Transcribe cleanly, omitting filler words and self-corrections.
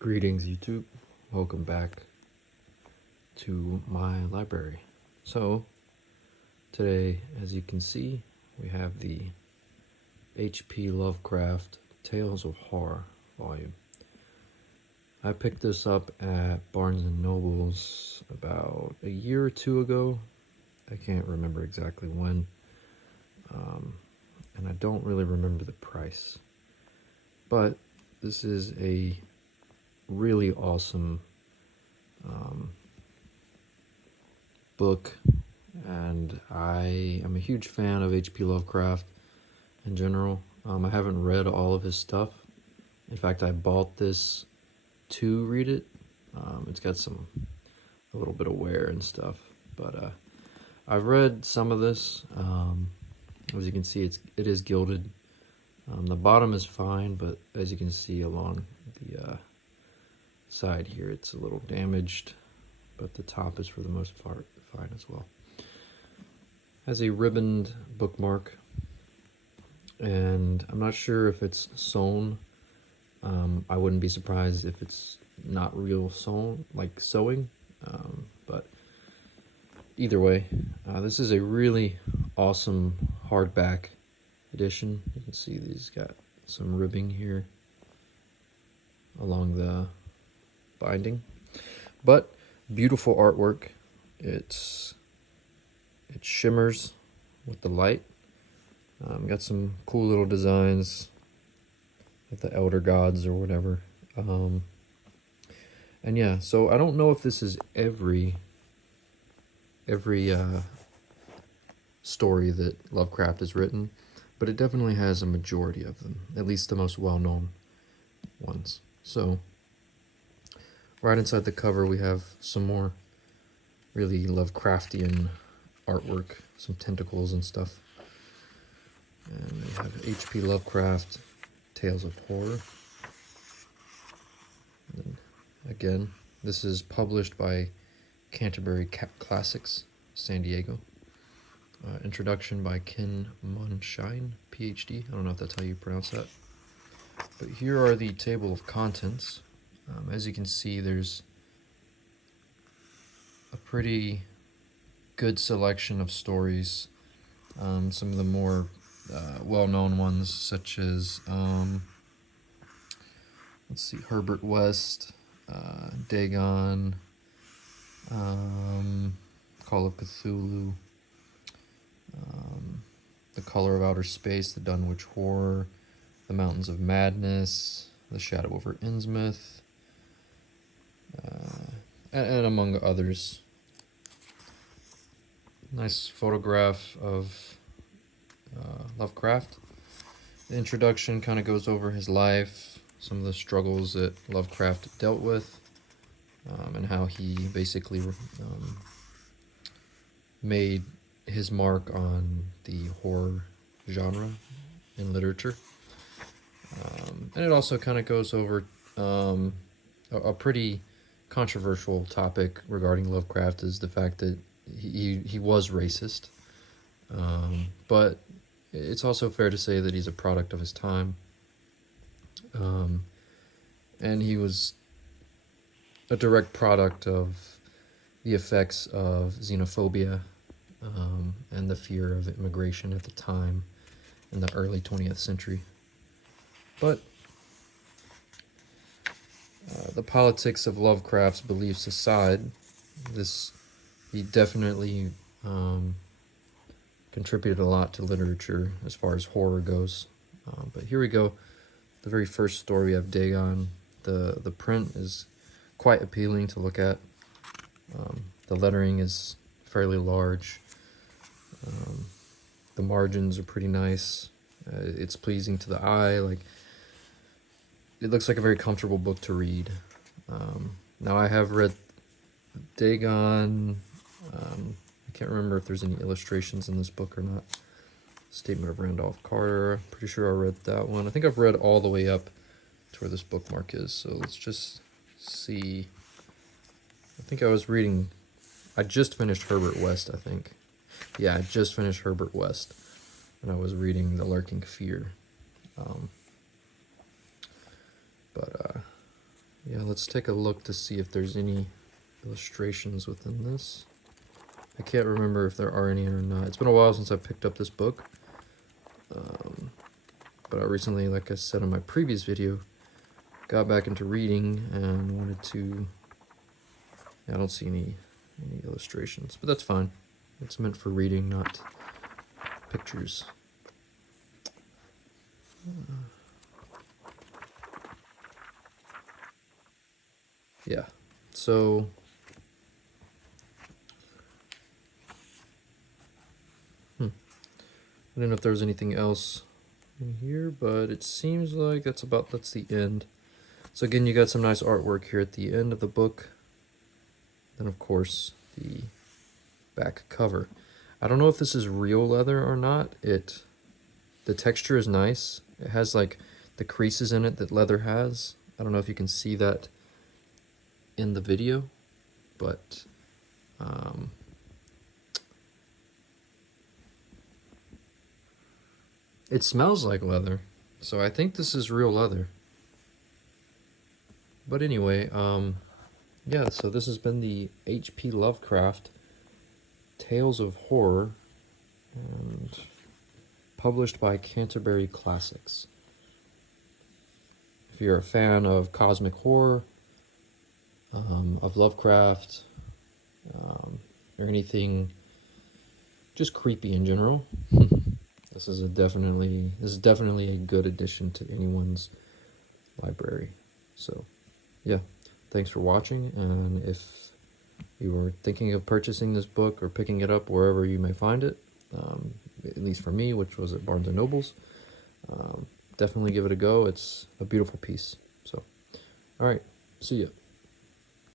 Greetings YouTube, welcome back to my library. So today, as you can see, we have the HP Lovecraft Tales of Horror volume. I picked this up at Barnes & Noble's about a year or two ago. I can't remember exactly when, and I don't really remember the price. But this is a really awesome book, and I am a huge fan of HP Lovecraft in general. I haven't read all of his stuff. In fact, I bought this to read it. It's got a little bit of wear and stuff, but I've read some of this. As you can see, it is gilded. The bottom is fine, but as you can see along the side here, it's a little damaged, but the top is for the most part fine as well. Has a ribboned bookmark, and I'm not sure if it's sewn. I wouldn't be surprised if it's not real sewn, like sewing, but either way, this is a really awesome hardback edition. You can see these got some ribbing here along the binding, but beautiful artwork. It shimmers with the light. Got some cool little designs, like the elder gods or whatever. And yeah, so I don't know if this is every story that Lovecraft has written, but it definitely has a majority of them, at least the most well-known ones. So right inside the cover, we have some more really Lovecraftian artwork, some tentacles and stuff. And we have HP Lovecraft Tales of Horror. And again, this is published by Canterbury Classics, San Diego. Introduction by Ken Munshine, PhD. I don't know if that's how you pronounce that. But here are the table of contents. As you can see, there's a pretty good selection of stories. Some of the more well-known ones, such as let's see, Herbert West, Dagon, Call of Cthulhu, The Color of Outer Space, The Dunwich Horror, The Mountains of Madness, The Shadow over Innsmouth, and among others. Nice photograph of Lovecraft. The introduction kind of goes over his life, some of the struggles that Lovecraft dealt with, and how he basically made his mark on the horror genre in literature. And it also kind of goes over a pretty controversial topic regarding Lovecraft, is the fact that he was racist. But it's also fair to say that he's a product of his time. And he was a direct product of the effects of xenophobia and the fear of immigration at the time in the early 20th century. But the politics of Lovecraft's beliefs aside, he definitely contributed a lot to literature as far as horror goes. But here we go. The very first story, we have Dagon. The print is quite appealing to look at. The lettering is fairly large. The margins are pretty nice. It's pleasing to the eye. Like, it looks like a very comfortable book to read. Now, I have read Dagon. I can't remember if there's any illustrations in this book or not. Statement of Randolph Carter. Pretty sure I read that one. I think I've read all the way up to where this bookmark is. So let's just see. I think I just finished Herbert West, I think. Yeah, I just finished Herbert West, and I was reading The Lurking Fear. But Yeah, let's take a look to see if there's any illustrations within this. I can't remember if there are any or not. It's been a while since I picked up this book. But I recently, like I said in my previous video, got back into reading and wanted to... Yeah, I don't see any illustrations, but that's fine. It's meant for reading, not pictures. Yeah, so I don't know if there was anything else in here, but it seems like that's the end. So again, you got some nice artwork here at the end of the book. Then of course the back cover. I don't know if this is real leather or not. The texture is nice. It has like the creases in it that leather has. I don't know if you can see that in the video, but it smells like leather, so I think this is real leather. But anyway, yeah, so this has been the HP Lovecraft Tales of Horror, and published by Canterbury Classics. If you're a fan of cosmic horror, of Lovecraft, or anything just creepy in general, this is definitely a good addition to anyone's library. So yeah, thanks for watching, and if you are thinking of purchasing this book or picking it up wherever you may find it, at least for me, which was at Barnes & Noble's, definitely give it a go. It's a beautiful piece. So, all right, see ya.